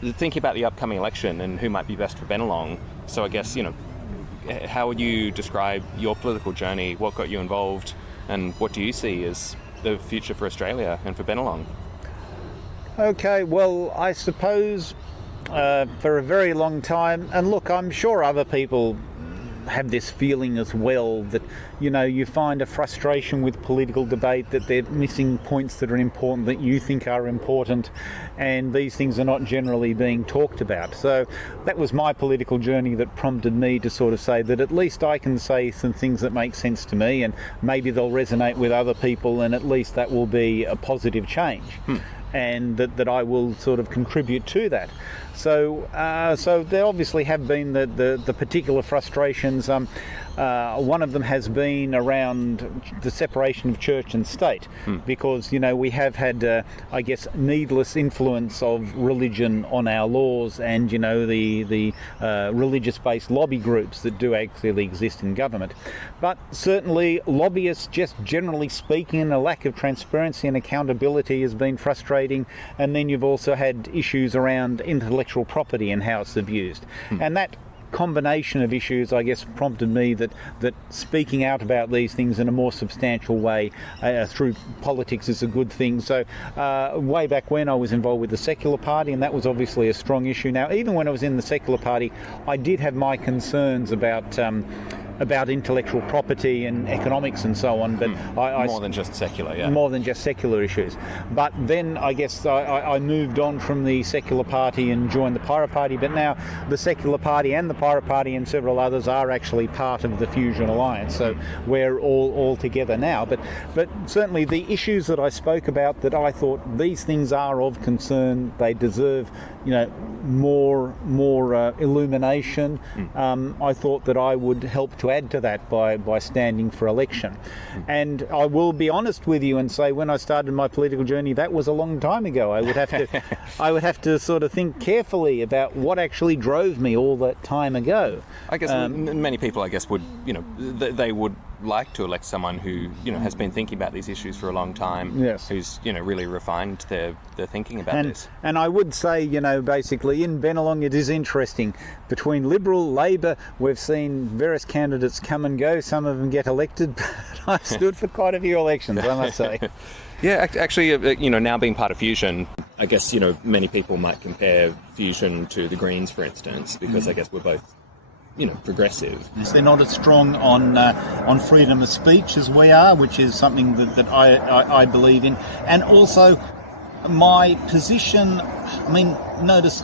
thinking about the upcoming election and who might be best for Bennelong, so I guess, how would you describe your political journey? What got you involved, and what do you see as the future for Australia and for Bennelong? Okay, well, I suppose for a very long time, and look, I'm sure other people have this feeling as well, that you find a frustration with political debate, that they're missing points that are important, that you think are important, and these things are not generally being talked about. So that was my political journey that prompted me to sort of say that at least I can say some things that make sense to me, and maybe they'll resonate with other people, and at least that will be a positive change. And that I will sort of contribute to that. So there obviously have been the particular frustrations. One of them has been around the separation of church and state, because we have had, I guess, needless influence of religion on our laws, and the religious-based lobby groups that do actually exist in government. But certainly lobbyists, just generally speaking, a lack of transparency and accountability has been frustrating. And then you've also had issues around intellectual property and how it's abused, and that combination of issues, I guess, prompted me that speaking out about these things in a more substantial way through politics is a good thing. So way back when I was involved with the Secular Party, and that was obviously a strong issue. Now, even when I was in the Secular Party, I did have my concerns about intellectual property and economics and so on, but more than just secular, more than just secular issues. But then I guess I moved on from the Secular Party and joined the Pirate Party. But now the Secular Party and the Pirate Party and several others are actually part of the Fusion Alliance, so we're all together now. But certainly the issues that I spoke about, that I thought these things are of concern, they deserve more illumination. I thought that I would help to add to that by standing for election. And I will be honest with you and say, when I started my political journey, that was a long time ago. I would have to sort of think carefully about what actually drove me all that time ago. I guess many people, would they would like to elect someone who has been thinking about these issues for a long time. Yes. Who's really refined their thinking about this. And I would say, basically in Bennelong it is interesting. Between Liberal, Labor, we've seen various candidates come and go. Some of them get elected, but I've stood for quite a few elections, I must say. Yeah, actually, now being part of Fusion, I guess, many people might compare Fusion to the Greens, for instance, because I guess we're both progressive. They're not as strong on freedom of speech as we are, which is something that I believe in. And also my position, notice,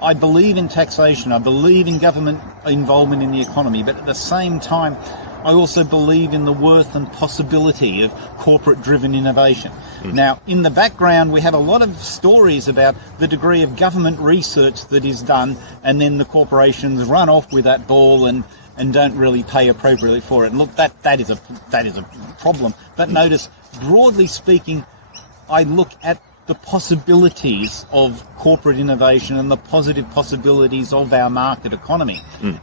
I believe in taxation, I believe in government involvement in the economy, but at the same time I also believe in the worth and possibility of corporate-driven innovation. Now, in the background, we have a lot of stories about the degree of government research that is done, and then the corporations run off with that ball and don't really pay appropriately for it. And look, that is a problem. But notice, broadly speaking, I look at the possibilities of corporate innovation and the positive possibilities of our market economy.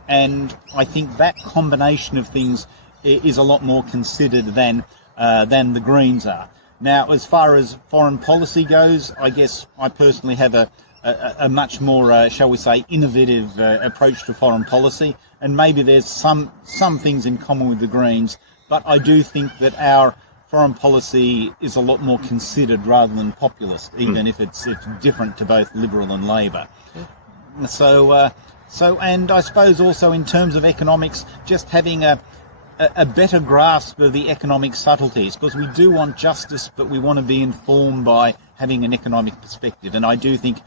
And I think that combination of things is a lot more considered than the Greens are. Now, as far as foreign policy goes, I guess I personally have a much more, shall we say, innovative approach to foreign policy, and maybe there's some things in common with the Greens, but I do think that our foreign policy is a lot more considered rather than populist, even if it's different to both Liberal and Labor. So, and I suppose also in terms of economics, just having a better grasp of the economic subtleties, because we do want justice, but we want to be informed by having an economic perspective. And I do think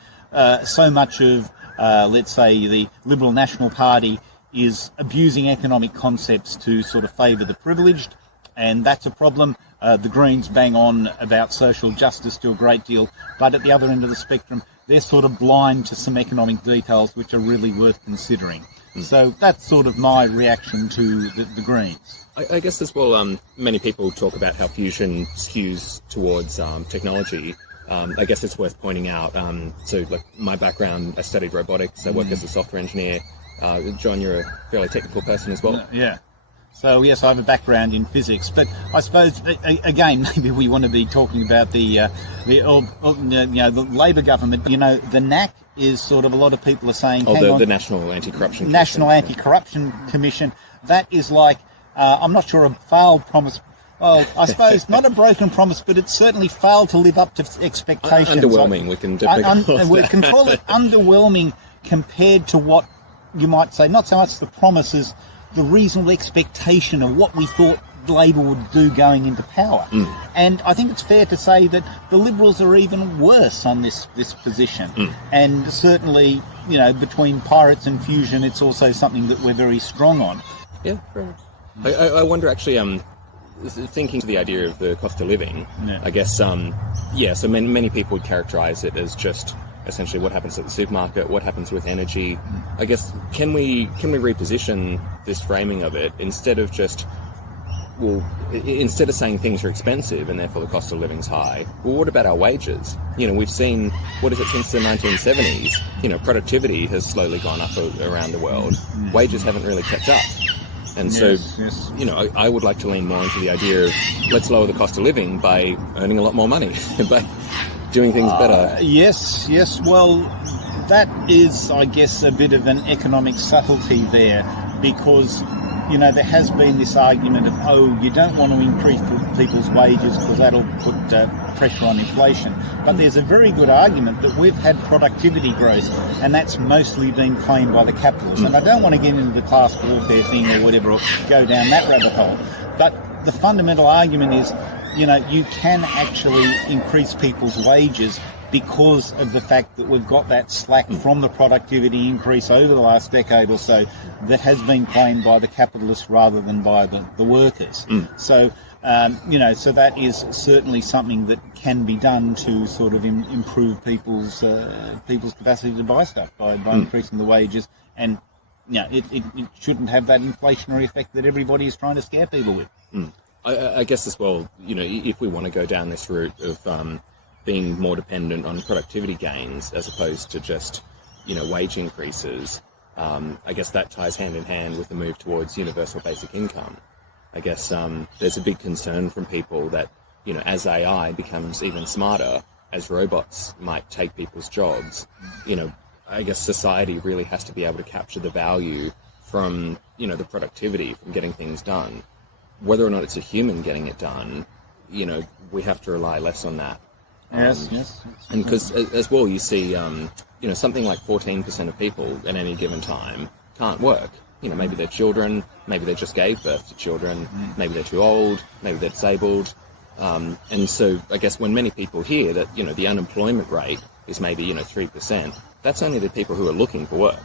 so much of, let's say, the Liberal National Party is abusing economic concepts to sort of favour the privileged, and that's a problem. The Greens bang on about social justice to a great deal, but at the other end of the spectrum, they're sort of blind to some economic details which are really worth considering. So that's sort of my reaction to the Greens. I guess as well, many people talk about how Fusion skews towards technology. I guess it's worth pointing out, so like my background, I studied robotics, I work as a software engineer. John, you're a fairly technical person as well. Yeah. So yes, I have a background in physics, but I suppose again maybe we want to be talking about the Labor government. You know, the NAC is sort of, a lot of people are saying, the National Anti-Corruption Commission. National Anti-Corruption Commission. That is like, I'm not sure, a failed promise. Well, I suppose not a broken promise, but it certainly failed to live up to expectations. Underwhelming, we can definitely call it. We can call it underwhelming compared to what you might say, not so much the promises, the reasonable expectation of what we thought Labor would do going into power. And I think it's fair to say that the Liberals are even worse on this position. And certainly, you know, between pirates and fusion, it's also something that we're very strong on. Yeah, right. I wonder, actually, thinking to the idea of the cost of living, I guess, so many people would characterise it as just essentially what happens at the supermarket, what happens with energy. I guess, can we reposition this framing of it instead of just, instead of saying things are expensive and therefore the cost of living's high, well, what about our wages? You know, we've seen, since the 1970s, you know, productivity has slowly gone up around the world. Wages haven't really kept up. And so, you know, I would like to lean more into the idea of, let's lower the cost of living by earning a lot more money, by doing things better. Yes. Well, that is, I guess, a bit of an economic subtlety there, because, you know, there has been this argument of, you don't want to increase people's wages because that'll put pressure on inflation. But there's a very good argument that we've had productivity growth, and that's mostly been claimed by the capitalists. And I don't want to get into the class warfare thing or whatever, or go down that rabbit hole. But the fundamental argument is, you know, you can actually increase people's wages because of the fact that we've got that slack from the productivity increase over the last decade or so that has been claimed by the capitalists rather than by the workers. So, you know, so that is certainly something that can be done to sort of improve people's capacity to buy stuff by increasing the wages. And, you know, it shouldn't have that inflationary effect that everybody is trying to scare people with. I guess as well, you know, if we want to go down this route of being more dependent on productivity gains as opposed to just, you know, wage increases, I guess that ties hand in hand with the move towards universal basic income. I guess there's a big concern from people that, you know, as AI becomes even smarter, as robots might take people's jobs, you know, I guess society really has to be able to capture the value from, you know, the productivity, from getting things done. Whether or not it's a human getting it done, you know, we have to rely less on that. Yes. And because as well, you see, you know, something like 14% of people at any given time can't work. You know, maybe they're children, maybe they just gave birth to children, maybe they're too old, maybe they're disabled. And so I guess when many people hear that, you know, the unemployment rate is maybe, you know, 3%, that's only the people who are looking for work.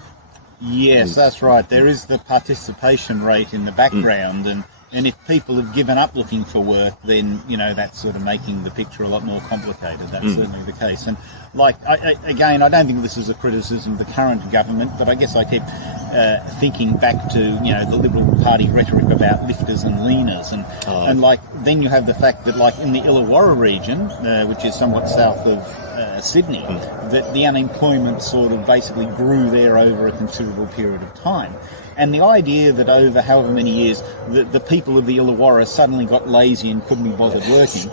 Yes, that's right. There is the participation rate in the background, and if people have given up looking for work, then, you know, that's sort of making the picture a lot more complicated. That's certainly the case. And, like, again, I don't think this is a criticism of the current government, but I guess I keep thinking back to, you know, the Liberal Party rhetoric about lifters and leaners. And like, then you have the fact that, like, in the Illawarra region, which is somewhat south of Sydney, that the unemployment sort of basically grew there over a considerable period of time. And the idea that over however many years the people of the Illawarra suddenly got lazy and couldn't be bothered working,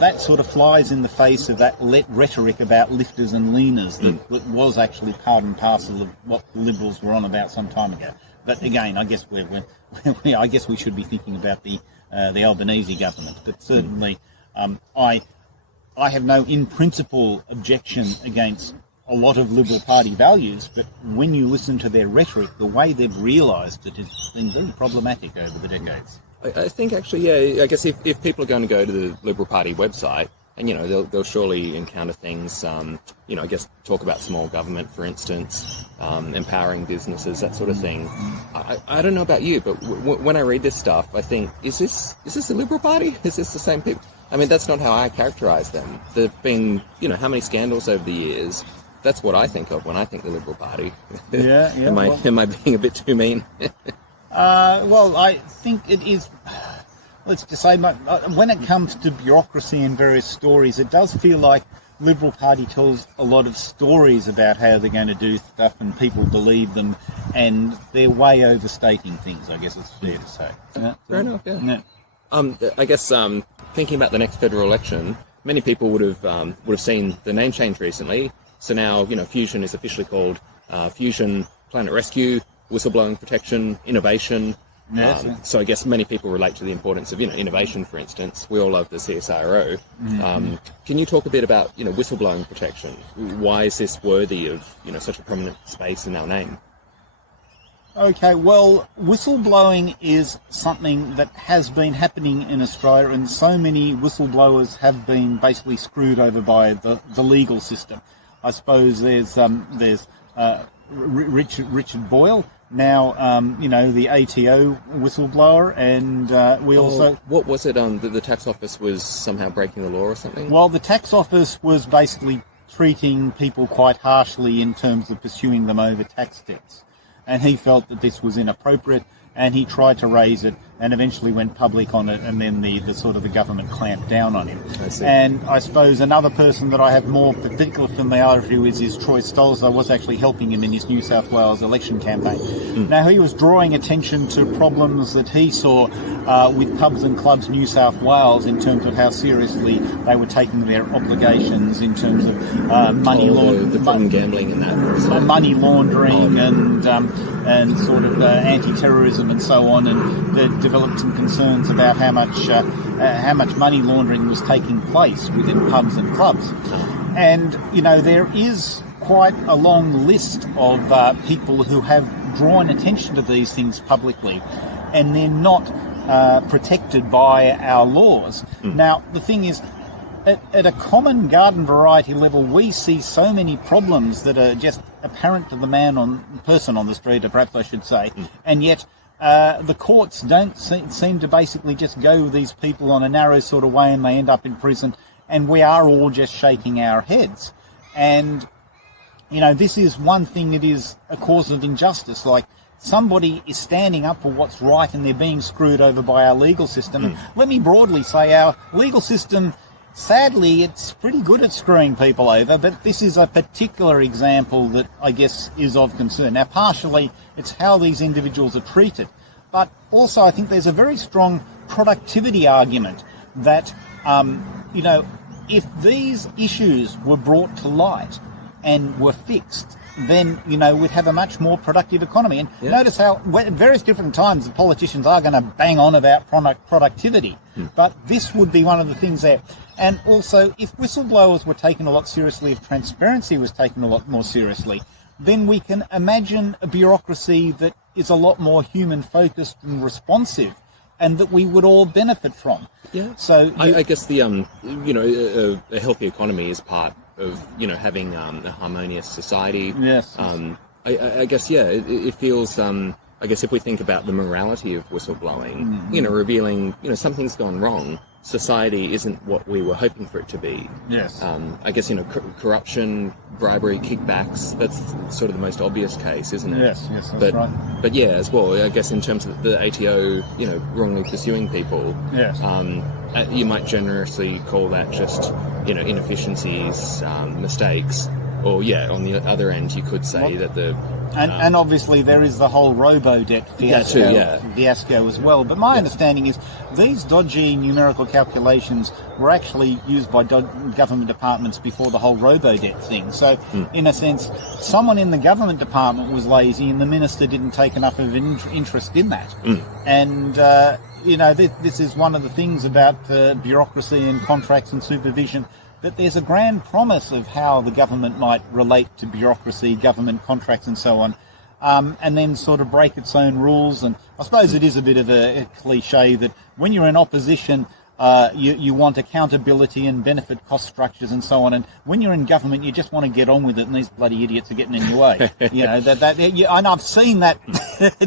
that sort of flies in the face of that rhetoric about lifters and leaners that was actually part and parcel of what the Liberals were on about some time ago. But again, I guess I guess we should be thinking about the Albanese government. But certainly, I have no in principle objection against a lot of Liberal Party values, but when you listen to their rhetoric, the way they've realised it has been very problematic over the decades. I think actually, yeah, I guess if people are going to go to the Liberal Party website, and, you know, they'll surely encounter things, you know, I guess talk about small government, for instance, empowering businesses, that sort of thing. I don't know about you, but when I read this stuff, I think, is this the Liberal Party? Is this the same people? I mean, that's not how I characterise them. There have been, you know, how many scandals over the years. That's what I think of when I think the Liberal Party. Yeah. Am I being a bit too mean? Well, I think it is. Let's just say, when it comes to bureaucracy and various stories, it does feel like Liberal Party tells a lot of stories about how they're going to do stuff, and people believe them, and they're way overstating things, I guess it's fair to say. Fair enough, yeah. I guess thinking about the next federal election, many people would have seen the name change recently. So now, Fusion is officially called Fusion Planet Rescue, Whistleblowing Protection, Innovation. Yes. So I guess many people relate to the importance of innovation, for instance. We all love the CSIRO. Can you talk a bit about whistleblowing protection? Why is this worthy of such a prominent space in our name? Okay, well, whistleblowing is something that has been happening in Australia, and so many whistleblowers have been basically screwed over by the legal system. I suppose there's Richard Boyle. Now, the ATO whistleblower, and we also... What was it? The tax office was somehow breaking the law or something? Well, the tax office was basically treating people quite harshly in terms of pursuing them over tax debts. And he felt that this was inappropriate, and he tried to raise it, and eventually went public on it, and then the government clamped down on him. I see. And I suppose another person that I have more particular familiarity with is Troy Stolz. I was actually helping him in his New South Wales election campaign. Now, he was drawing attention to problems that he saw with pubs and clubs New South Wales in terms of how seriously they were taking their obligations in terms of money laundering, the problem gambling and that, money laundering, and sort of anti-terrorism and so on, and they developed some concerns about how much money laundering was taking place within pubs and clubs. And there is quite a long list of people who have drawn attention to these things publicly, and they're not protected by our laws. Now, the thing is, at a common garden variety level, we see so many problems that are just apparent to the person on the street, or perhaps I should say, and yet the courts don't seem to basically just go with these people on a narrow sort of way, and they end up in prison, and we are all just shaking our heads. And this is one thing that is a cause of injustice. Like, somebody is standing up for what's right, and they're being screwed over by our legal system. And let me broadly say, our legal system, sadly, it's pretty good at screwing people over, but this is a particular example that I guess is of concern. Now, partially, it's how these individuals are treated, but also I think there's a very strong productivity argument that, if these issues were brought to light and were fixed, then, we'd have a much more productive economy. And notice how at various different times the politicians are going to bang on about productivity, but this would be one of the things there. And also, if whistleblowers were taken a lot seriously, if transparency was taken a lot more seriously, then we can imagine a bureaucracy that is a lot more human-focused and responsive, and that we would all benefit from. Yeah. So I guess the a healthy economy is part of having a harmonious society. Yes. I guess it feels. I guess if we think about the morality of whistleblowing, revealing something's gone wrong. Society isn't what we were hoping for it to be. Yes. I guess corruption, bribery, kickbacks. That's sort of the most obvious case, isn't it? Yes, that's right. But yeah, as well, I guess in terms of the ATO, wrongly pursuing people. Yes. You might generously call that just inefficiencies, mistakes, or on the other end, you could say that the and obviously there is the whole robo-debt fiasco as well. But my understanding is these dodgy numerical calculations were actually used by government departments before the whole robo-debt thing. So in a sense, someone in the government department was lazy, and the minister didn't take enough of an interest in that. And this is one of the things about bureaucracy and contracts and supervision, that there's a grand promise of how the government might relate to bureaucracy, government contracts and so on, and then sort of break its own rules. And I suppose it is a bit of a cliche that when you're in opposition, you want accountability and benefit cost structures and so on, and when you're in government, you just want to get on with it, and these bloody idiots are getting in your way. And I've seen that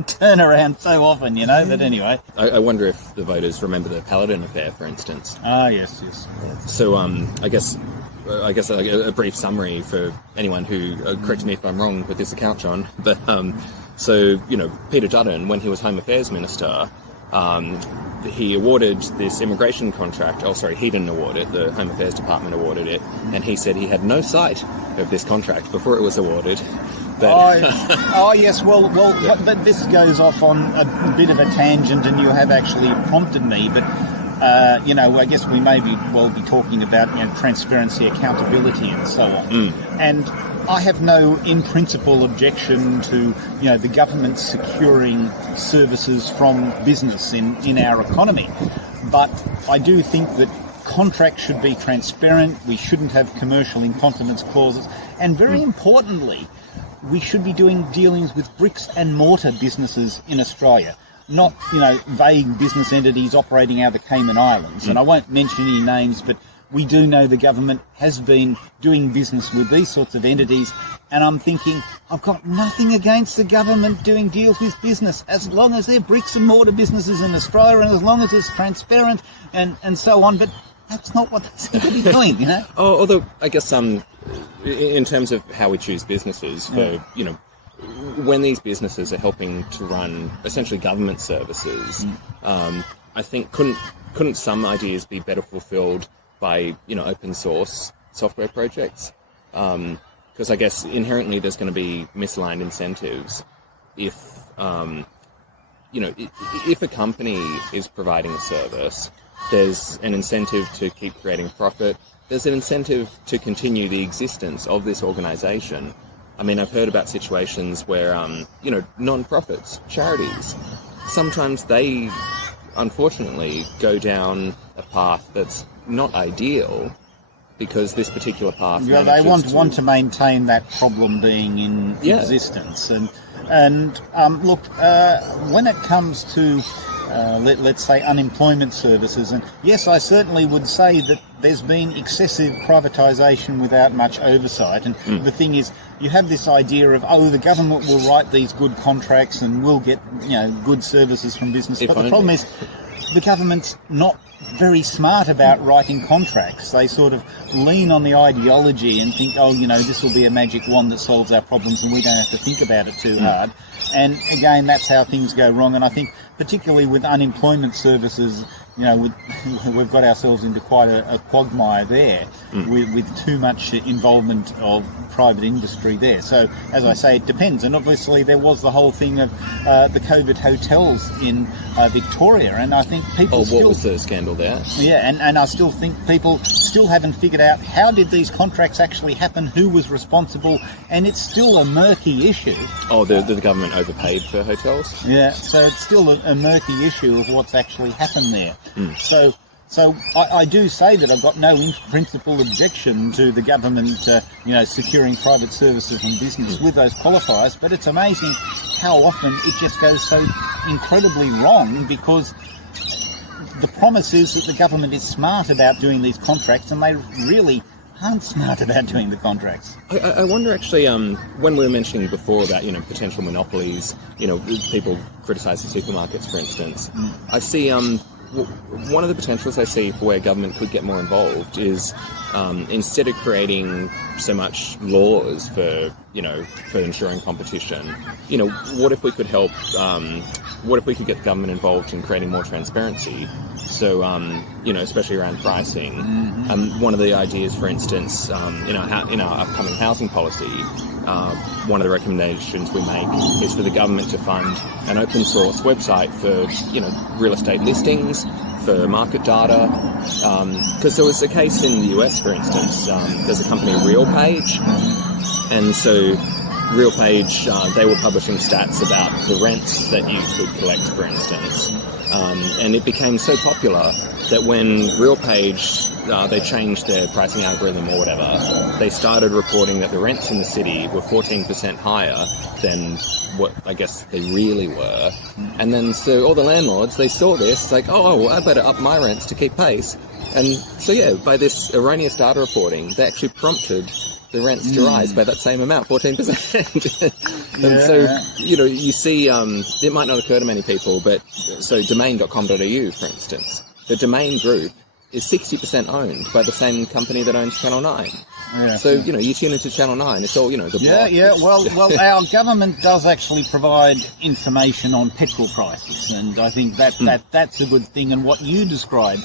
turn around so often, but anyway. I wonder if the voters remember the Paladin affair, for instance. Yes. So I guess a brief summary for anyone who, correct me if I'm wrong with this account, John, but so Peter Dutton, when he was Home Affairs Minister, he awarded this immigration contract. Oh, sorry, he didn't award it. The Home Affairs Department awarded it, and he said he had no sight of this contract before it was awarded. But Yes. Well, but this goes off on a bit of a tangent, and you have actually prompted me. But I guess we may be talking about transparency, accountability, and so on. And I have no, in principle, objection to the government securing services from business in our economy, but I do think that contracts should be transparent. We shouldn't have commercial incontinence clauses, and very importantly, we should be doing dealings with bricks and mortar businesses in Australia, not vague business entities operating out of the Cayman Islands. And I won't mention any names, but we do know the government has been doing business with these sorts of entities, and I'm thinking, I've got nothing against the government doing deals with business, as long as they're bricks and mortar businesses in Australia, and as long as it's transparent and so on, but that's not what they seem to be doing, Although, I guess, in terms of how we choose businesses, for, when these businesses are helping to run essentially government services, I think couldn't some ideas be better fulfilled by open source software projects? Because I guess inherently there's going to be misaligned incentives if if a company is providing a service, there's an incentive to keep creating profit. There's an incentive to continue the existence of this organisation. I mean, I've heard about situations where non-profits, charities, sometimes they unfortunately go down a path that's not ideal, because this particular path they want to maintain that problem being in existence. And look, when it comes to let's say unemployment services, and yes, I certainly would say that there's been excessive privatisation without much oversight. And the thing is, you have this idea of the government will write these good contracts and we'll get good services from business. But the problem is, the government's not very smart about writing contracts. They sort of lean on the ideology and think, this will be a magic wand that solves our problems and we don't have to think about it too hard. And again, that's how things go wrong. And I think particularly with unemployment services, we've got ourselves into quite a quagmire there with too much involvement of private industry there. So, as I say, it depends. And obviously there was the whole thing of the COVID hotels in Victoria, and I think people what was the scandal there? Yeah, and I still think people still haven't figured out how did these contracts actually happen, who was responsible, and it's still a murky issue. The government overpaid for hotels? Yeah, so it's still a murky issue of what's actually happened there. So I do say that I've got no in-principle objection to the government, securing private services from business with those qualifiers, but it's amazing how often it just goes so incredibly wrong, because the promise is that the government is smart about doing these contracts, and they really aren't smart about doing the contracts. I wonder, actually, when we were mentioning before about, potential monopolies, people criticise the supermarkets, for instance, I see one of the potentials I see for where government could get more involved is instead of creating so much laws for ensuring competition, what if we could help, what if we could get government involved in creating more transparency? So, especially around pricing. One of the ideas, for instance, in our upcoming housing policy, one of the recommendations we make is for the government to fund an open source website for, real estate listings, for market data. Because there was a case in the US, for instance, there's a company, RealPage, and so RealPage, they were publishing stats about the rents that you could collect, for instance. And it became so popular that when RealPage, they changed their pricing algorithm or whatever, they started reporting that the rents in the city were 14% higher than what I guess they really were. And then so all the landlords, they saw this, like, I better up my rents to keep pace. And so by this erroneous data reporting, they actually prompted the rents to rise by that same amount, 14%. And so, you see, it might not occur to many people, but so domain.com.au, for instance, the domain group is 60% owned by the same company that owns Channel 9. So, you tune into Channel 9, it's all, the block. Well, our government does actually provide information on petrol prices, and I think that's a good thing. And what you described,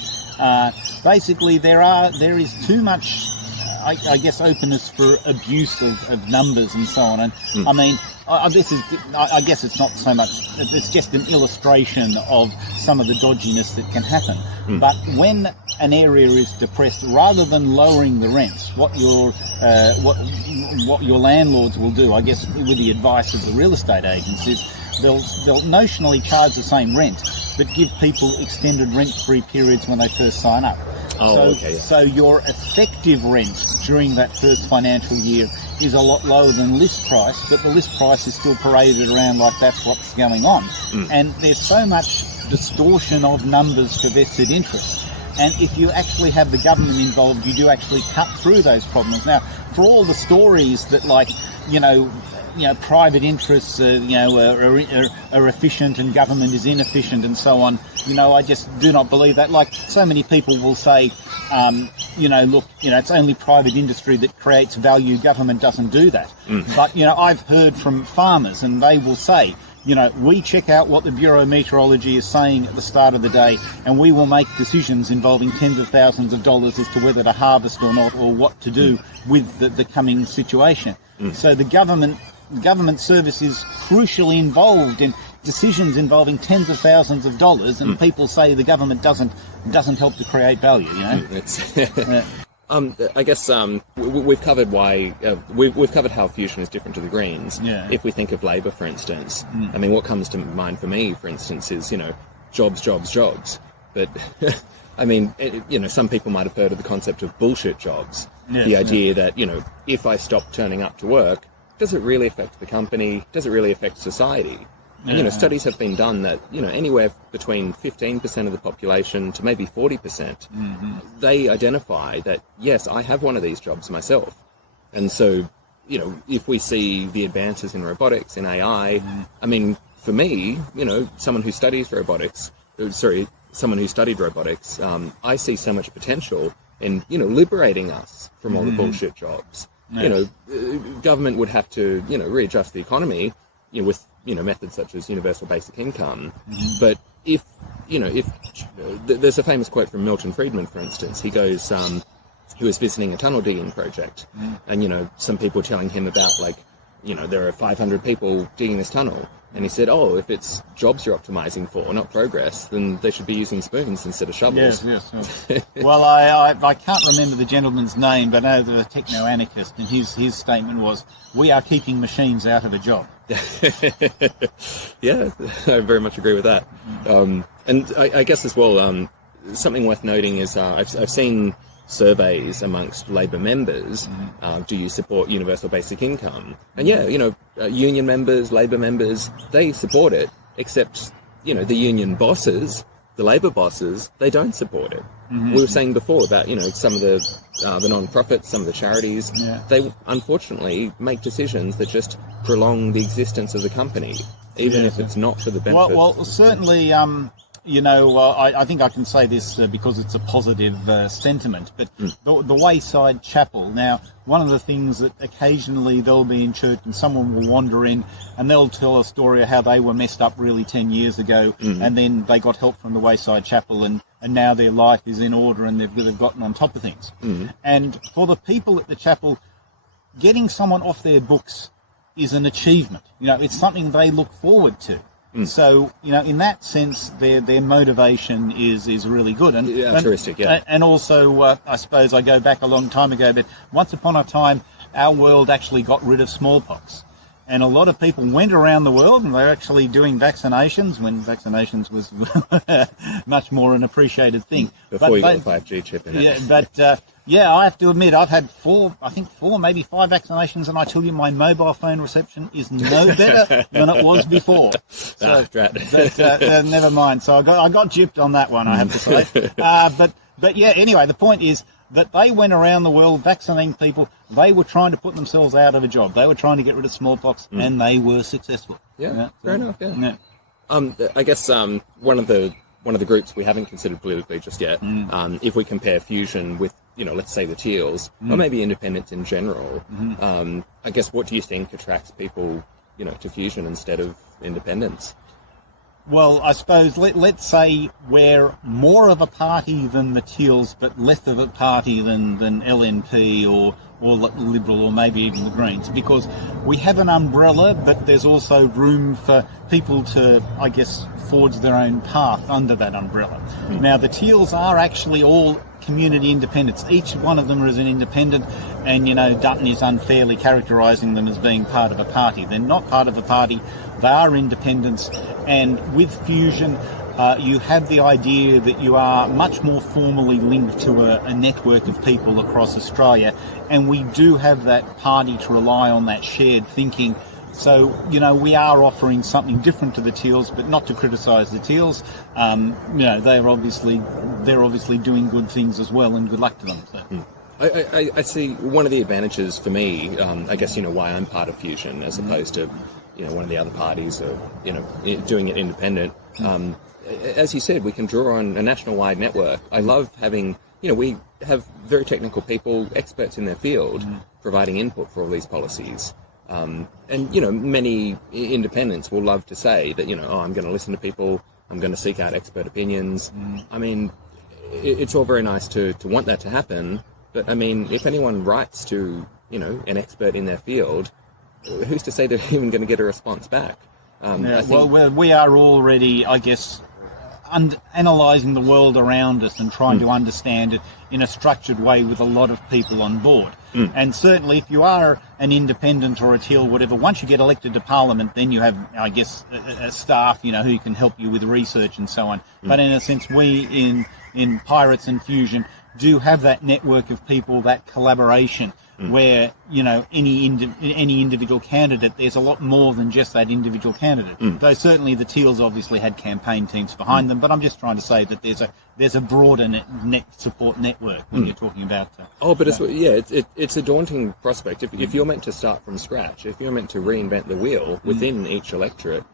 basically there is too much, I guess, openness for abuse of numbers and so on. And I mean, I guess it's not so much, it's just an illustration of some of the dodginess that can happen. But when an area is depressed, rather than lowering the rents, what your landlords will do, I guess with the advice of the real estate agents, is they'll notionally charge the same rent, but give people extended rent-free periods when they first sign up. So your effective rent during that first financial year is a lot lower than list price, but the list price is still paraded around like that's what's going on. And there's so much distortion of numbers for vested interests. And if you actually have the government involved, you do actually cut through those problems. Now, for all the stories that, like, private interests, are efficient and government is inefficient and so on, I just do not believe that. Like, so many people will say, it's only private industry that creates value, government doesn't do that. But, I've heard from farmers, and they will say, we check out what the Bureau of Meteorology is saying at the start of the day, and we will make decisions involving tens of thousands of dollars as to whether to harvest or not, or what to do with the coming situation. So the government service is crucially involved in decisions involving tens of thousands of dollars, and people say the government doesn't help to create value. I guess we've covered why we've covered how fusion is different to the Greens. If we think of Labor, for instance, I mean, what comes to mind for me, for instance, is jobs. But I mean, some people might have heard of the concept of bullshit jobs. The idea that if I stop turning up to work, does it really affect the company? Does it really affect society? And studies have been done that anywhere between 15% of the population to maybe 40%, they identify that, yes, I have one of these jobs myself. And so if we see the advances in robotics, in AI, I mean, for me, someone who studied robotics, I see so much potential in liberating us from all the bullshit jobs. Government would have to readjust the economy with methods such as universal basic income. But if there's a famous quote from Milton Friedman, for instance. He goes, he was visiting a tunnel digging project, and some people were telling him about, like, there are 500 people digging this tunnel, and he said, if it's jobs you're optimizing for, not progress, then they should be using spoons instead of shovels. Yes. Well, I can't remember the gentleman's name, but I know the techno-anarchist, and his statement was, "We are keeping machines out of a job." Yeah, I very much agree with that. And I guess as well, something worth noting is I've seen surveys amongst Labor members. Do you support universal basic income? And union members, Labor members, they support it, except the union bosses, the Labor bosses, they don't support it. We were saying before about some of the non-profits, some of the charities, they unfortunately make decisions that just prolong the existence of the company, even if it's not for the benefit. Well, certainly. I think I can say this because it's a positive sentiment, but the Wayside Chapel. Now, one of the things that occasionally they'll be in church and someone will wander in and they'll tell a story of how they were messed up really 10 years ago, and then they got help from the Wayside Chapel, and now their life is in order and they've gotten on top of things. And for the people at the chapel, getting someone off their books is an achievement. It's something they look forward to. So, in that sense, their motivation is really good. And altruistic, And also, I suppose I go back a long time ago, but once upon a time, our world actually got rid of smallpox. And a lot of people went around the world and they were actually doing vaccinations when vaccinations was much more an appreciated thing. Before you got the 5G chip in it. I have to admit, I've had four, maybe five vaccinations, and I tell you, my mobile phone reception is no better than it was before. So, never mind. So I got gypped on that one, I have to say. But anyway, the point is that they went around the world vaccinating people. They were trying to put themselves out of a job. They were trying to get rid of smallpox, and they were successful. Fair enough. I guess one of the groups we haven't considered politically just yet, if we compare fusion with let's say the Teals, or maybe independents in general. I guess, what do you think attracts people, to Fusion instead of independents? Well, I suppose let's say we're more of a party than the Teals, but less of a party than LNP or Liberal, or maybe even the Greens, because we have an umbrella, but there's also room for people to, I guess, forge their own path under that umbrella. Now, the Teals are actually all community independents. Each one of them is an independent, and, Dutton is unfairly characterising them as being part of a party. They're not part of a party. They are independents, and with Fusion, you have the idea that you are much more formally linked to a network of people across Australia, and we do have that party to rely on, that shared thinking. So, we are offering something different to the Teals, but not to criticise the Teals. They're obviously doing good things as well, and good luck to them. So. I see one of the advantages for me, I guess, why I'm part of Fusion as opposed to, one of the other parties, or, doing it independent. As you said, we can draw on a national-wide network. I love having, we have very technical people, experts in their field, providing input for all these policies. And, many independents will love to say that, I'm going to listen to people, I'm going to seek out expert opinions. I mean, it's all very nice to want that to happen, but, I mean, if anyone writes to, an expert in their field, who's to say they're even going to get a response back? We are already, I guess, analysing the world around us and trying to understand it in a structured way with a lot of people on board. And certainly, if you are an independent or a Teal, whatever, once you get elected to Parliament, then you have, I guess, a staff, who can help you with research and so on. But in a sense, we in Pirates and Fusion do have that network of people, that collaboration, where, any individual candidate, there's a lot more than just that individual candidate. Though certainly the Teals obviously had campaign teams behind them, but I'm just trying to say that there's a broader net support network when you're talking about... it's a daunting prospect. If you're meant to start from scratch, if you're meant to reinvent the wheel within each electorate,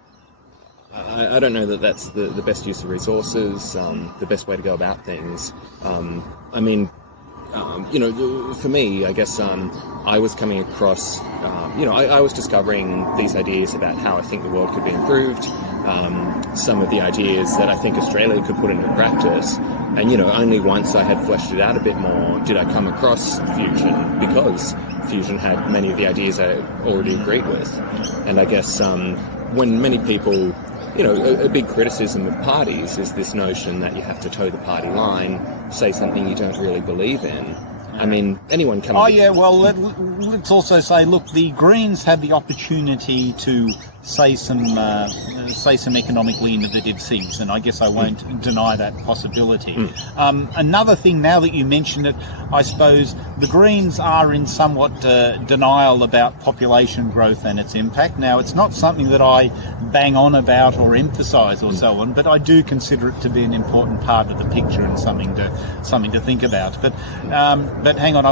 I don't know that that's the best use of resources, the best way to go about things. For me, I guess I was coming across, I was discovering these ideas about how I think the world could be improved, some of the ideas that I think Australia could put into practice. And, only once I had fleshed it out a bit more did I come across Fusion, because Fusion had many of the ideas I already agreed with. And I guess when many people... a big criticism of parties is this notion that you have to toe the party line, say something you don't really believe in. I mean, anyone can... let's also say, look, the Greens had the opportunity to say some economically innovative things, and I guess I won't deny that possibility. Another thing, now that you mention it, I suppose the Greens are in somewhat denial about population growth and its impact. Now, it's not something that I bang on about or emphasise or so on, but I do consider it to be an important part of the picture and something to think about. But hang on,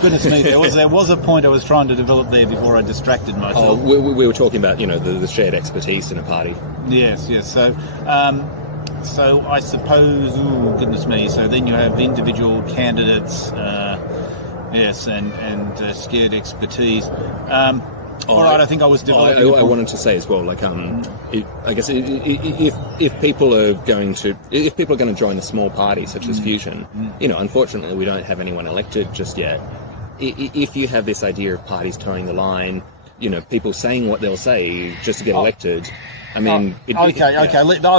goodness me, there was a point I was trying to develop there before I distracted myself. We were talking about the shared expertise in a party. Yes. So I suppose, goodness me, so then you have individual candidates, and shared expertise. All right, I think I was developing. I wanted to say as well, I guess if people are going to join a small party such as Fusion, unfortunately we don't have anyone elected just yet. If you have this idea of parties towing the line, people saying what they'll say just to get elected. I mean, okay.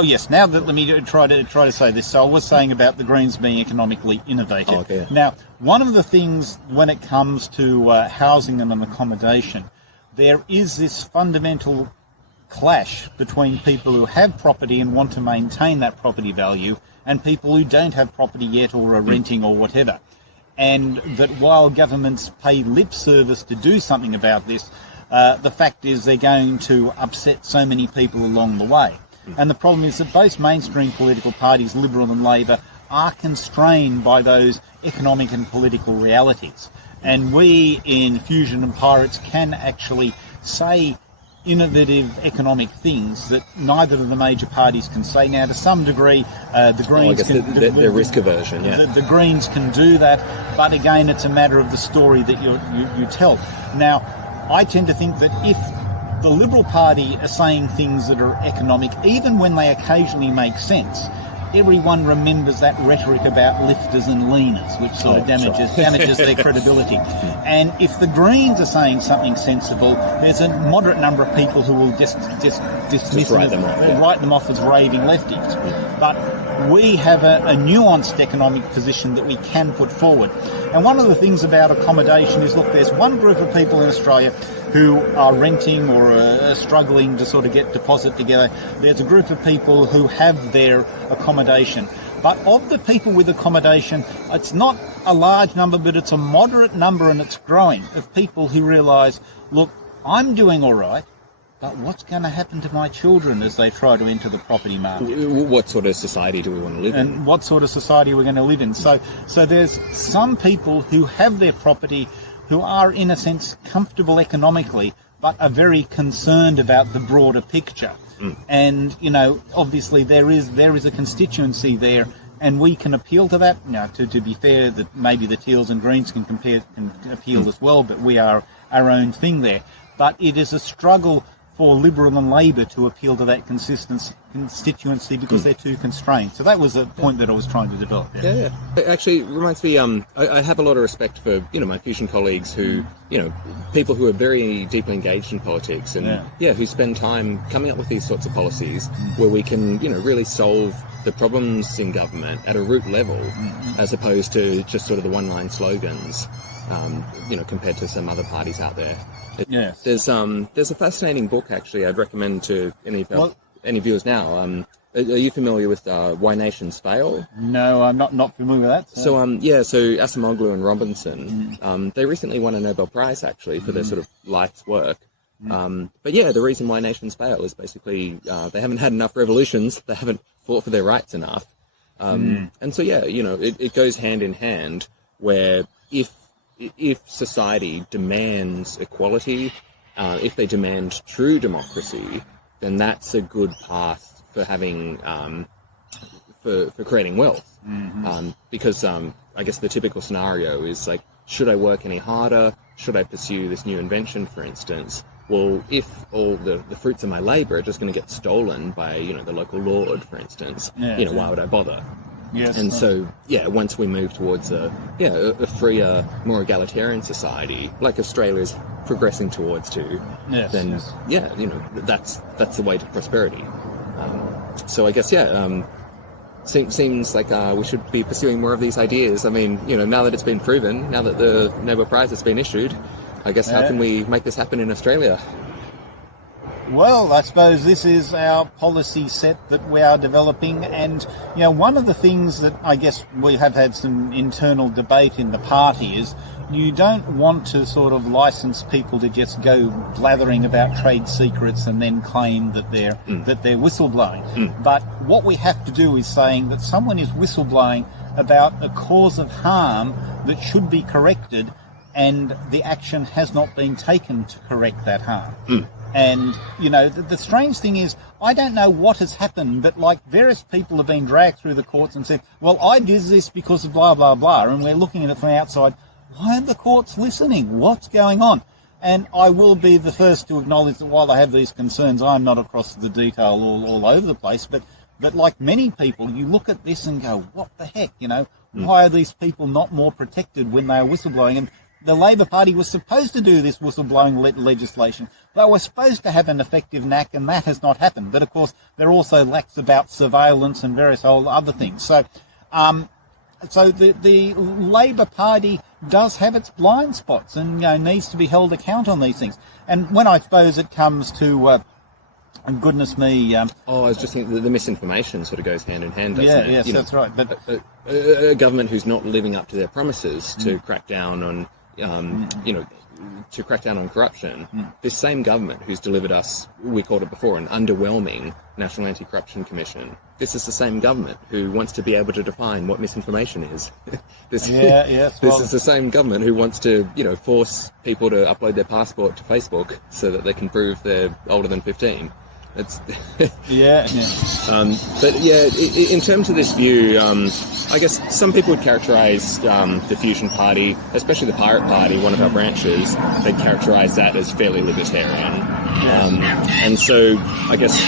Yes. Now let me try to say this. So I was saying about the Greens being economically innovative. Okay. Now, one of the things when it comes to housing and accommodation, there is this fundamental clash between people who have property and want to maintain that property value, and people who don't have property yet or are renting or whatever. And that while governments pay lip service to do something about this, the fact is they're going to upset so many people along the way. And the problem is that both mainstream political parties, Liberal and Labor, are constrained by those economic and political realities. And we in Fusion and Pirates can actually say innovative economic things that neither of the major parties can say. Now, to some degree, the Greens the risk aversion, the Greens can do that, but again, it's a matter of the story that you tell. Now, I tend to think that if the Liberal Party are saying things that are economic, even when they occasionally make sense, everyone remembers that rhetoric about lifters and leaners, which sort of damages their credibility. And if the Greens are saying something sensible, there's a moderate number of people who will just dismiss write them off as raving lefties. But we have a nuanced economic position that we can put forward. And one of the things about accommodation is, look, there's one group of people in Australia who are renting or are struggling to sort of get deposit together. There's a group of people who have their accommodation. But of the people with accommodation, it's not a large number, but it's a moderate number, and it's growing, of people who realise, look, I'm doing all right, but what's going to happen to my children as they try to enter the property market? What sort of society do we want to live in? And what sort of society are we going to live in? So there's some people who have their property who are, in a sense, comfortable economically, but are very concerned about the broader picture. And, you know, obviously there is a constituency there, and we can appeal to that. Now, to be fair, that maybe the Teals and Greens can appeal as well, but we are our own thing there. But it is a struggle for Liberal and Labor to appeal to that constituency because they're too constrained. So that was a point that I was trying to develop. Yeah. It actually reminds me, I have a lot of respect for, you know, my Fusion colleagues who, you know, people who are very deeply engaged in politics and, who spend time coming up with these sorts of policies where we can, you know, really solve the problems in government at a root level as opposed to just sort of the one-line slogans, you know, compared to some other parties out there. There's a fascinating book, actually, I'd recommend to any viewers now. Are you familiar with Why Nations Fail? No, I'm not familiar with that. So Acemoglu and Robinson, they recently won a Nobel Prize, actually, for their sort of life's work. But yeah, the reason why nations fail is basically they haven't had enough revolutions, they haven't fought for their rights enough. And so, yeah, you know, it goes hand in hand where if society demands equality, if they demand true democracy, then that's a good path for having, for creating wealth. Because I guess the typical scenario is like, should I work any harder? Should I pursue this new invention, for instance? Well, if all the fruits of my labour are just going to get stolen by, you know, the local lord, for instance, you know, why would I bother? Yes. And so, yeah, once we move towards a freer, more egalitarian society, like Australia's progressing towards then you know, that's the way to prosperity. So I guess, seems like we should be pursuing more of these ideas. I mean, you know, now that it's been proven, now that the Nobel Prize has been issued, I guess how can we make this happen in Australia? Well, I suppose this is our policy set that we are developing, and, you know, one of the things that I guess we have had some internal debate in the party is you don't want to sort of license people to just go blathering about trade secrets and then claim that they're whistleblowing. But what we have to do is saying that someone is whistleblowing about a cause of harm that should be corrected, and the action has not been taken to correct that harm. And, you know, the strange thing is, I don't know what has happened, but, like, various people have been dragged through the courts and said, well, I did this because of blah, blah, blah, and we're looking at it from the outside. Why aren't the courts listening? What's going on? And I will be the first to acknowledge that while I have these concerns, I'm not across the detail all over the place, but like many people, you look at this and go, what the heck, you know? Why are these people not more protected when they are whistleblowing? And the Labor Party was supposed to do this whistleblowing legislation. They were supposed to have an effective knack, and that has not happened. But, of course, there are also lacks about surveillance and various other things. So the Labor Party does have its blind spots and, you know, needs to be held account on these things. And when I suppose it comes to... and goodness me... I was just thinking the misinformation sort of goes hand in hand, doesn't it? Yes, you that's know, right. But a government who's not living up to their promises to crack down on, you know, to crack down on corruption, this same government who's delivered us, we called it before, an underwhelming National Anti-Corruption Commission, this is the same government who wants to be able to define what misinformation is. This is the same government who wants to, force people to upload their passport to Facebook so that they can prove they're older than 15. It's But yeah, in terms of this view, I guess some people would characterise the Fusion Party, especially the Pirate Party, one of our branches, they'd characterise that as fairly libertarian. And so I guess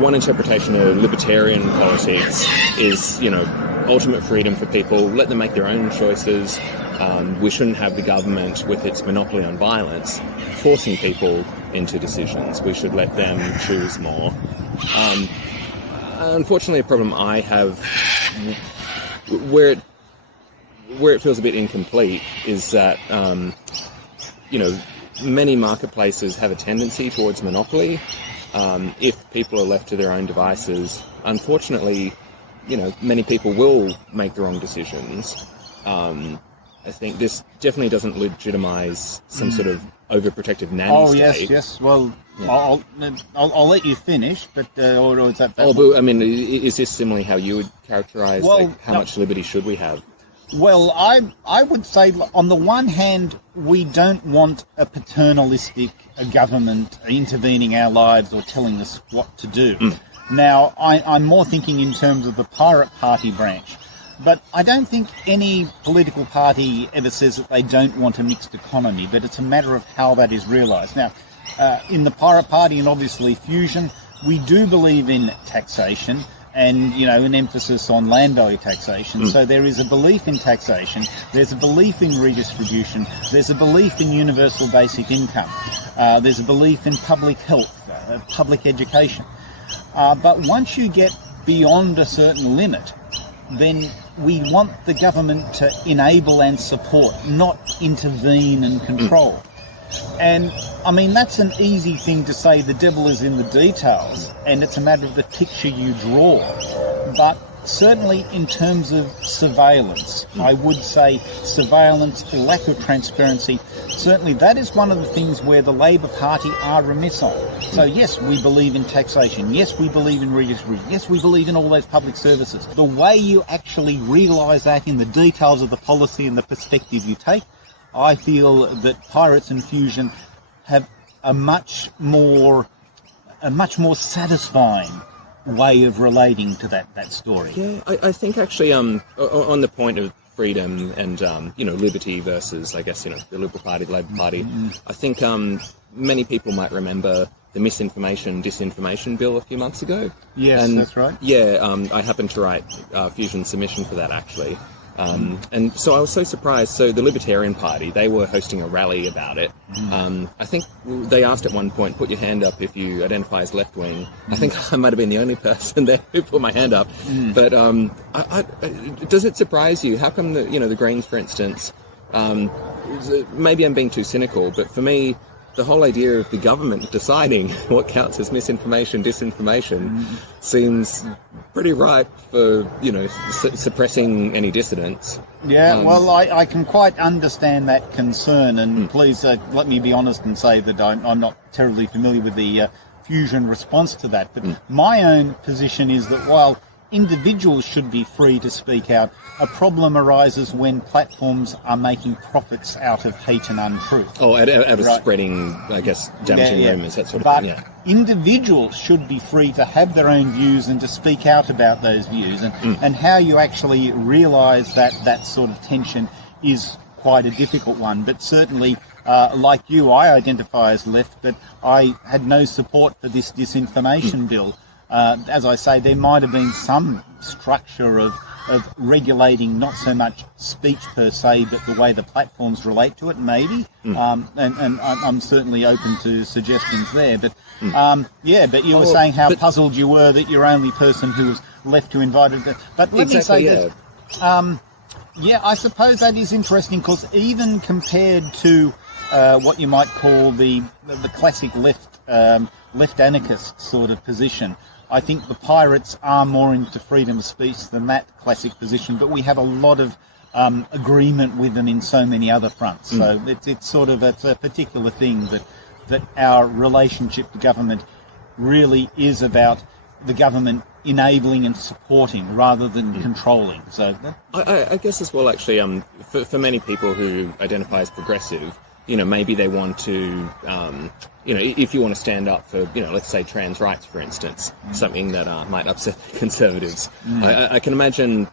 one interpretation of libertarian politics is, ultimate freedom for people, let them make their own choices. We shouldn't have the government, with its monopoly on violence, forcing people into decisions. We should let them choose more. Unfortunately, a problem I have, where it feels a bit incomplete, is that many marketplaces have a tendency towards monopoly. If people are left to their own devices, unfortunately, many people will make the wrong decisions. I think this definitely doesn't legitimise some sort of overprotective nanny state. Yes. Well, yeah. I'll let you finish, but or is that? But I mean, is this similarly how you would characterise? How much liberty should we have? Well, I would say, on the one hand, we don't want a paternalistic government intervening our lives or telling us what to do. Now, I'm more thinking in terms of the Pirate Party branch. But I don't think any political party ever says that they don't want a mixed economy, but it's a matter of how that is realised. Now, in the Pirate Party and obviously Fusion, we do believe in taxation and, an emphasis on land value taxation. So there is a belief in taxation, there's a belief in redistribution, there's a belief in universal basic income, there's a belief in public health, public education. But once you get beyond a certain limit, then we want the government to enable and support, not intervene and control. And, I mean, that's an easy thing to say, the devil is in the details, and it's a matter of the picture you draw. But certainly in terms of surveillance, I would say surveillance, the lack of transparency, certainly that is one of the things where the Labor Party are remiss on. So yes, we believe in taxation. Yes, we believe in redistribution. Yes, we believe in all those public services. The way you actually realise that in the details of the policy and the perspective you take, I feel that Pirates and Fusion have a much more satisfying way of relating to that story. Yeah, I think actually on the point of freedom and liberty versus, I guess, the Liberal Party, the Labor Party, I think many people might remember the misinformation, disinformation bill a few months ago. Yes, that's right. Yeah, I happened to write Fusion's submission for that, actually. And so I was so surprised. So the Libertarian Party, they were hosting a rally about it. I think they asked at one point, put your hand up if you identify as left-wing. I think I might have been the only person there who put my hand up. But does it surprise you? How come the Greens, for instance, maybe I'm being too cynical, but for me, the whole idea of the government deciding what counts as misinformation, disinformation, seems pretty ripe for, suppressing any dissidents. Yeah, well, I can quite understand that concern, and please let me be honest and say that I'm not terribly familiar with the Fusion response to that. But my own position is that while individuals should be free to speak out, a problem arises when platforms are making profits out of hate and untruth. Oh, out of spreading, I guess, damaging rumours, that sort of thing. But individuals should be free to have their own views and to speak out about those views. And how you actually realise that sort of tension is quite a difficult one. But certainly, like you, I identify as left, but I had no support for this disinformation bill. As I say, there might have been some structure of regulating not so much speech per se, but the way the platforms relate to it, maybe. And I'm certainly open to suggestions there. But but you were saying how puzzled you were that you're only person who was left to invite it. But let me say this. I suppose that is interesting, because even compared to what you might call the classic left anarchist sort of position, I think the Pirates are more into freedom of speech than that classic position, but we have a lot of agreement with them in so many other fronts. So it's a particular thing that our relationship to government really is about the government enabling and supporting rather than controlling. So I guess as well, actually, for many people who identify as progressive, maybe they want to, if you want to stand up for, let's say trans rights, for instance, something that might upset conservatives. I can imagine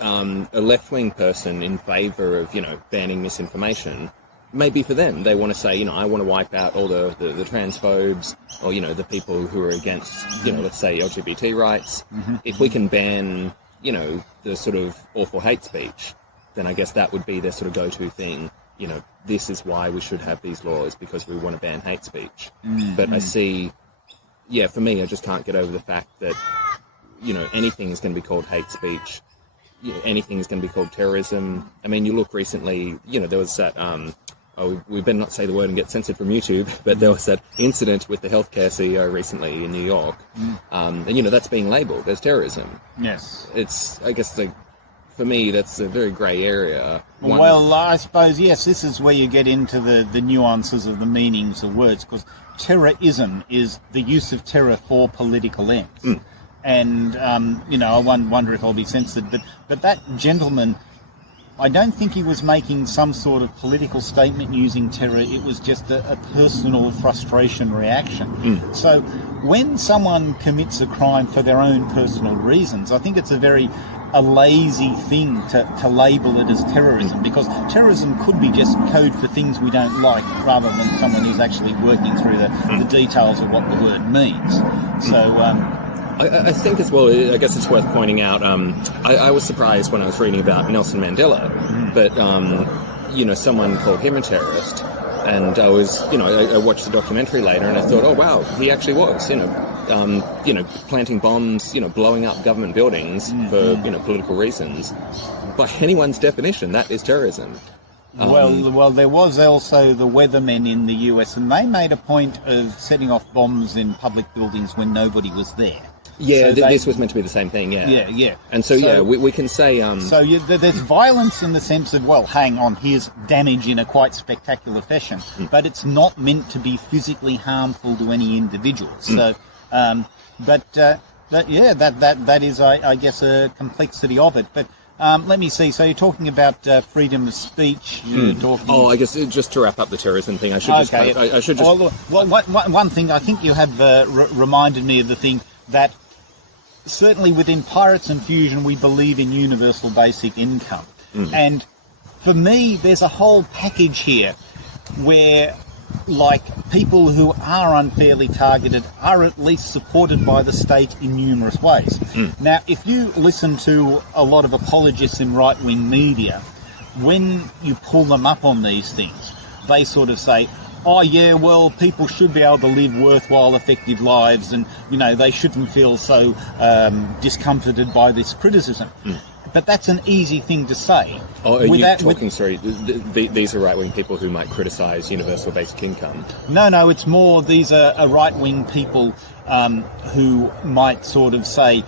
a left-wing person in favour of, banning misinformation. Maybe for them, they want to say, I want to wipe out all the transphobes or, the people who are against, let's say LGBT rights. If we can ban, the sort of awful hate speech, then I guess that would be their sort of go-to thing. This is why we should have these laws, because we want to ban hate speech. But I see, for me, I just can't get over the fact that, anything is going to be called hate speech. Anything is going to be called terrorism. I mean, you look recently, there was that, we better not say the word and get censored from YouTube, but there was that incident with the healthcare CEO recently in New York. And, that's being labelled as terrorism. Yes. It's, I guess, for me, that's a very grey area. Well, I suppose, yes, this is where you get into the nuances of the meanings of words, because terrorism is the use of terror for political ends. And, I wonder if I'll be censored, but that gentleman, I don't think he was making some sort of political statement using terror. It was just a personal frustration reaction. So when someone commits a crime for their own personal reasons, I think it's a lazy thing to label it as terrorism, because terrorism could be just code for things we don't like rather than someone who's actually working through the details of what the word means. So I think as well, I guess it's worth pointing out, I was surprised when I was reading about Nelson Mandela, but, someone called him a terrorist. And I was, I watched the documentary later and I thought, oh, wow, he actually was, planting bombs, blowing up government buildings for, political reasons. By anyone's definition, that is terrorism. Well, there was also the weathermen in the US, and they made a point of setting off bombs in public buildings when nobody was there. Yeah, so this was meant to be the same thing, yeah. Yeah. And so we can say... there's violence in the sense of, well, hang on, here's damage in a quite spectacular fashion, but it's not meant to be physically harmful to any individual. So, that is, I guess, a complexity of it. But let me see, so you're talking about freedom of speech, you're talking... Oh, I guess just to wrap up the terrorism thing, I should just... Well, one thing, I think you have reminded me of the thing that certainly within Pirates and Fusion, we believe in universal basic income. And for me, there's a whole package here where, like, people who are unfairly targeted are at least supported by the state in numerous ways. Now, if you listen to a lot of apologists in right-wing media, when you pull them up on these things, they sort of say, oh, yeah, well, people should be able to live worthwhile, effective lives, and, they shouldn't feel so discomforted by this criticism. But that's an easy thing to say. Oh, are you talking, sorry, these are right-wing people who might criticise universal basic income? No, it's more these are right-wing people who might sort of say,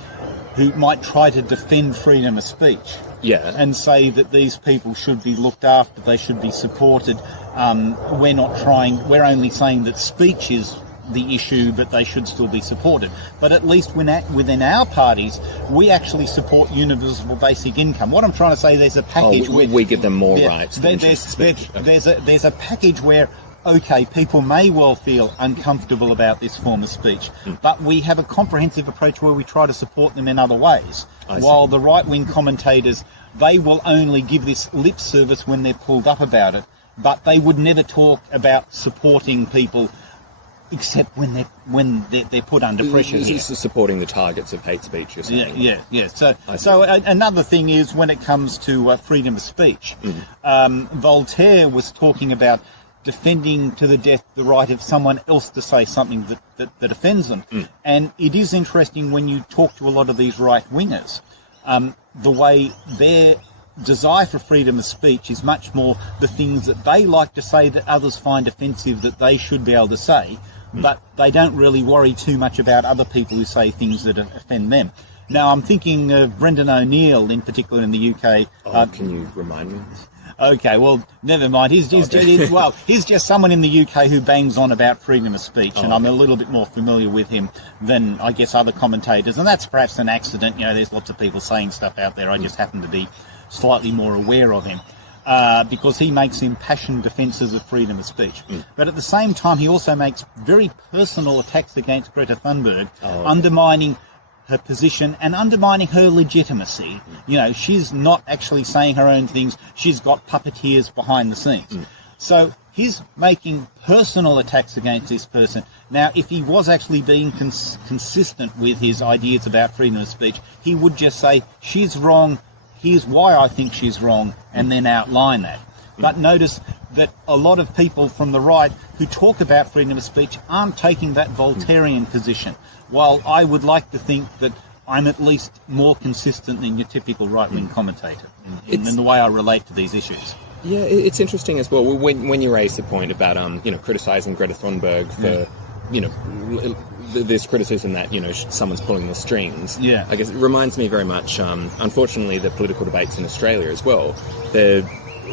who might try to defend freedom of speech. Yeah. And say that these people should be looked after, they should be supported. We're only saying that speech is the issue, but they should still be supported. But at least within our parties, we actually support universal basic income. What I'm trying to say, there's a package where... We give them more rights. There's a package where, okay, people may well feel uncomfortable about this form of speech, but we have a comprehensive approach where we try to support them in other ways. While the right-wing commentators, they will only give this lip service when they're pulled up about it, but they would never talk about supporting people except when they're put under pressure. This is supporting the targets of hate speech, you're saying? Yeah. So another thing is when it comes to freedom of speech, Voltaire was talking about defending to the death the right of someone else to say something that offends them. And it is interesting when you talk to a lot of these right-wingers, the way their desire for freedom of speech is much more the things that they like to say that others find offensive that they should be able to say, but they don't really worry too much about other people who say things that offend them. Now, I'm thinking of Brendan O'Neill, in particular in the UK. Can you remind me? Okay, well, never mind. He's just someone in the UK who bangs on about freedom of speech, and I'm a little bit more familiar with him than, I guess, other commentators. And that's perhaps an accident. You know, there's lots of people saying stuff out there. I just happen to be slightly more aware of him. Because he makes impassioned defences of freedom of speech. But at the same time, he also makes very personal attacks against Greta Thunberg, undermining her position and undermining her legitimacy. You know, she's not actually saying her own things. She's got puppeteers behind the scenes. So he's making personal attacks against this person. Now, if he was actually being consistent with his ideas about freedom of speech, he would just say, she's wrong, here's why I think she's wrong, and then outline that. But notice that a lot of people from the right who talk about freedom of speech aren't taking that Voltairean position, while I would like to think that I'm at least more consistent than your typical right-wing commentator in the way I relate to these issues. Yeah, it's interesting as well. When you raise the point about criticising Greta Thunberg for this criticism that someone's pulling the strings. Yeah, I guess it reminds me very much. Unfortunately, the political debates in Australia as well.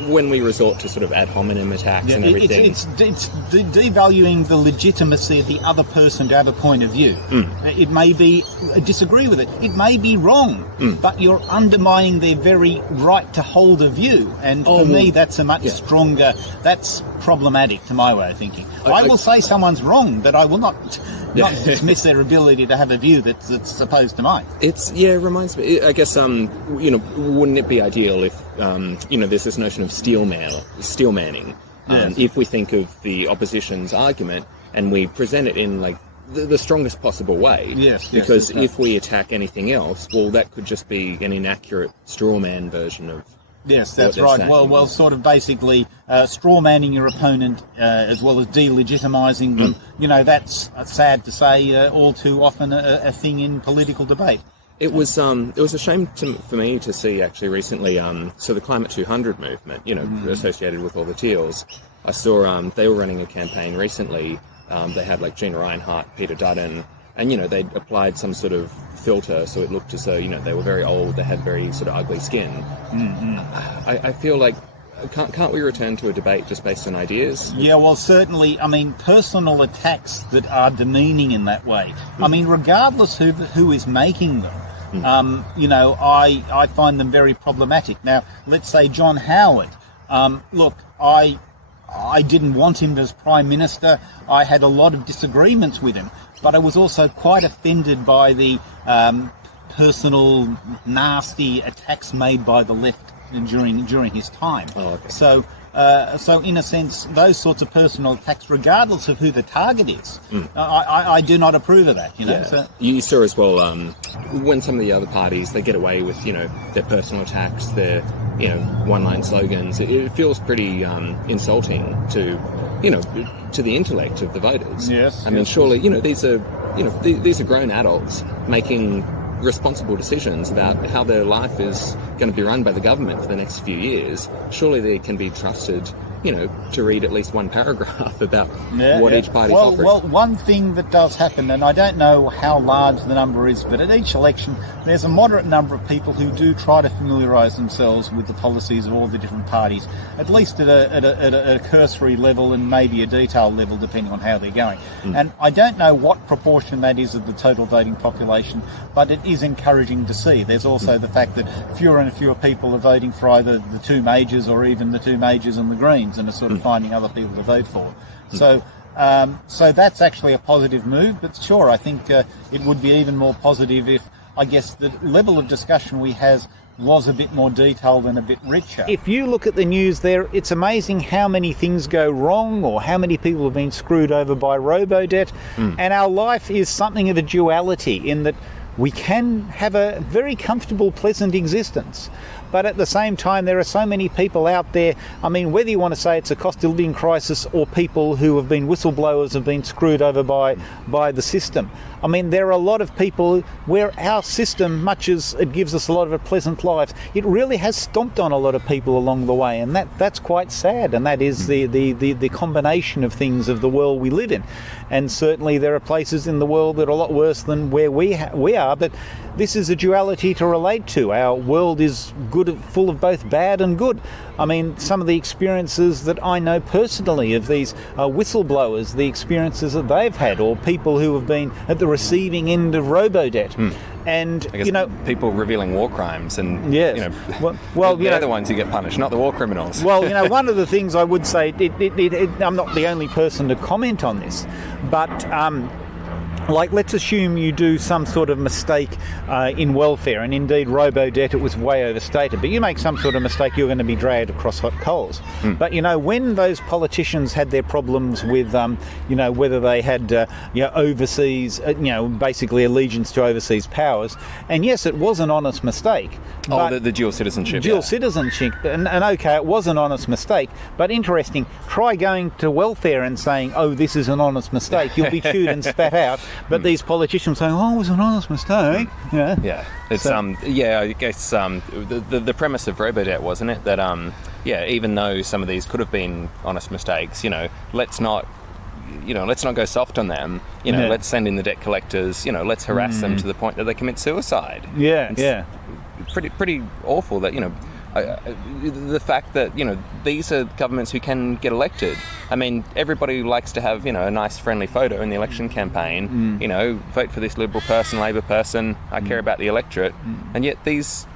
When we resort to sort of ad hominem attacks and everything, it's devaluing the legitimacy of the other person to have a point of view. It may be disagree with it. It may be wrong, but you're undermining their very right to hold a view. And for me, that's a much stronger. That's problematic to my way of thinking. I will say someone's wrong, but I will not dismiss their ability to have a view that's opposed to mine. It reminds me. I guess wouldn't it be ideal if there's this notion of steel manning? If we think of the opposition's argument and we present it in like the strongest possible way. Because if we attack anything else, well, that could just be an inaccurate straw man version of. Yes, that's right. Well, sort of basically straw-manning your opponent as well as delegitimising them. That's sad to say, all too often a thing in political debate. It was a shame for me to see actually recently. So the Climate 200 movement, associated with all the teals, I saw they were running a campaign recently. They had like Gina Reinhart, Peter Dutton. And, they'd applied some sort of filter, so it looked as though, they were very old, they had very sort of ugly skin. I feel like, can't we return to a debate just based on ideas? Yeah, well, certainly, I mean, personal attacks that are demeaning in that way. I mean, regardless who is making them, I find them very problematic. Now, let's say John Howard. Look, I didn't want him as Prime Minister. I had a lot of disagreements with him. But I was also quite offended by the personal, nasty attacks made by the left during his time. So in a sense, those sorts of personal attacks, regardless of who the target is, I do not approve of that. So, you saw as well when some of the other parties they get away with their personal attacks, their one-line slogans. It feels pretty insulting to the intellect of the voters. Yes. I mean, surely, these are grown adults making responsible decisions about how their life is going to be run by the government for the next few years. Surely they can be trusted, to read at least one paragraph about what each party's offering. Well, one thing that does happen, and I don't know how large the number is, but at each election there's a moderate number of people who do try to familiarise themselves with the policies of all the different parties, at least at a cursory level and maybe a detailed level, depending on how they're going. And I don't know what proportion that is of the total voting population, but it is encouraging to see. There's also the fact that fewer and fewer people are voting for either the two majors or even the two majors and the Greens, and are sort of finding other people to vote for. So that's actually a positive move. But sure, I think it would be even more positive if, I guess, the level of discussion we had was a bit more detailed and a bit richer. If you look at the news there, it's amazing how many things go wrong or how many people have been screwed over by robo-debt. And our life is something of a duality in that we can have a very comfortable, pleasant existence, But at the same time, there are so many people out there. I mean, whether you want to say it's a cost of living crisis or people who have been whistleblowers have been screwed over by the system. I mean, there are a lot of people where our system, much as it gives us a lot of a pleasant life, it really has stomped on a lot of people along the way, and that's quite sad. And that is the combination of things of the world we live in. And certainly there are places in the world that are a lot worse than where we are, but this is a duality to relate to. Our world is good, full of both bad and good. I mean, some of the experiences that I know personally of these whistleblowers, the experiences that they've had, or people who have been at the receiving end of robo-debt. And, I guess people revealing war crimes, and yes. they're the ones who get punished, not the war criminals. Well, one of the things I would say, I'm not the only person to comment on this, but let's assume you do some sort of mistake in welfare, and indeed robo-debt, it was way overstated, but you make some sort of mistake, you're going to be dragged across hot coals. But, when those politicians had their problems with, whether they had, overseas, basically allegiance to overseas powers, and yes, it was an honest mistake. The dual citizenship. Dual citizenship, and okay, it was an honest mistake, but interesting, try going to welfare and saying, oh, this is an honest mistake, you'll be chewed and spat out. But these politicians saying, "Oh, it was an honest mistake." Yeah. It's I guess the premise of robo-debt, wasn't it, that even though some of these could have been honest mistakes, let's not go soft on them. Let's send in the debt collectors. Let's harass them to the point that they commit suicide. It's pretty awful that the fact that these are governments who can get elected. I mean, everybody likes to have a nice friendly photo in the election campaign. Vote for this Liberal person, Labor person. I care about the electorate, and yet these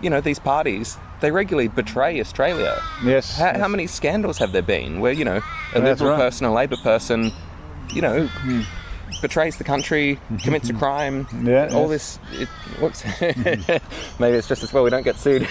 parties, they regularly betray Australia. Yes. How many scandals have there been where a Liberal person, a Labor person, betrays the country, commits a crime, all this. Whoops. Maybe it's just as well we don't get sued.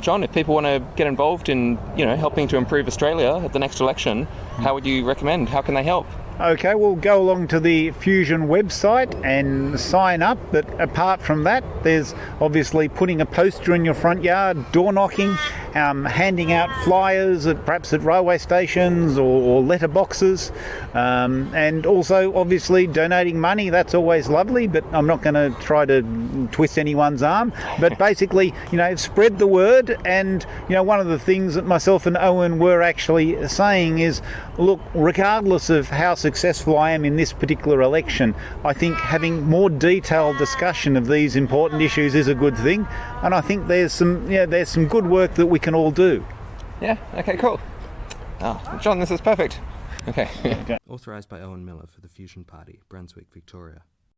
John, if people want to get involved in helping to improve Australia at the next election, how would you recommend? How can they help? Okay, we'll go along to the Fusion website and sign up, but apart from that, there's obviously putting a poster in your front yard, door knocking, handing out flyers perhaps at railway stations or letter boxes, and also obviously donating money. That's always lovely, but I'm not going to try to twist anyone's arm. But basically, spread the word. And one of the things that myself and Owen were actually saying is, look, regardless of how successful I am in this particular election, I think having more detailed discussion of these important issues is a good thing, and I think there's some good work that we can all do. Yeah, okay, cool. John, this is perfect. Okay. Authorised by Owen Miller for the Fusion Party, Brunswick, Victoria.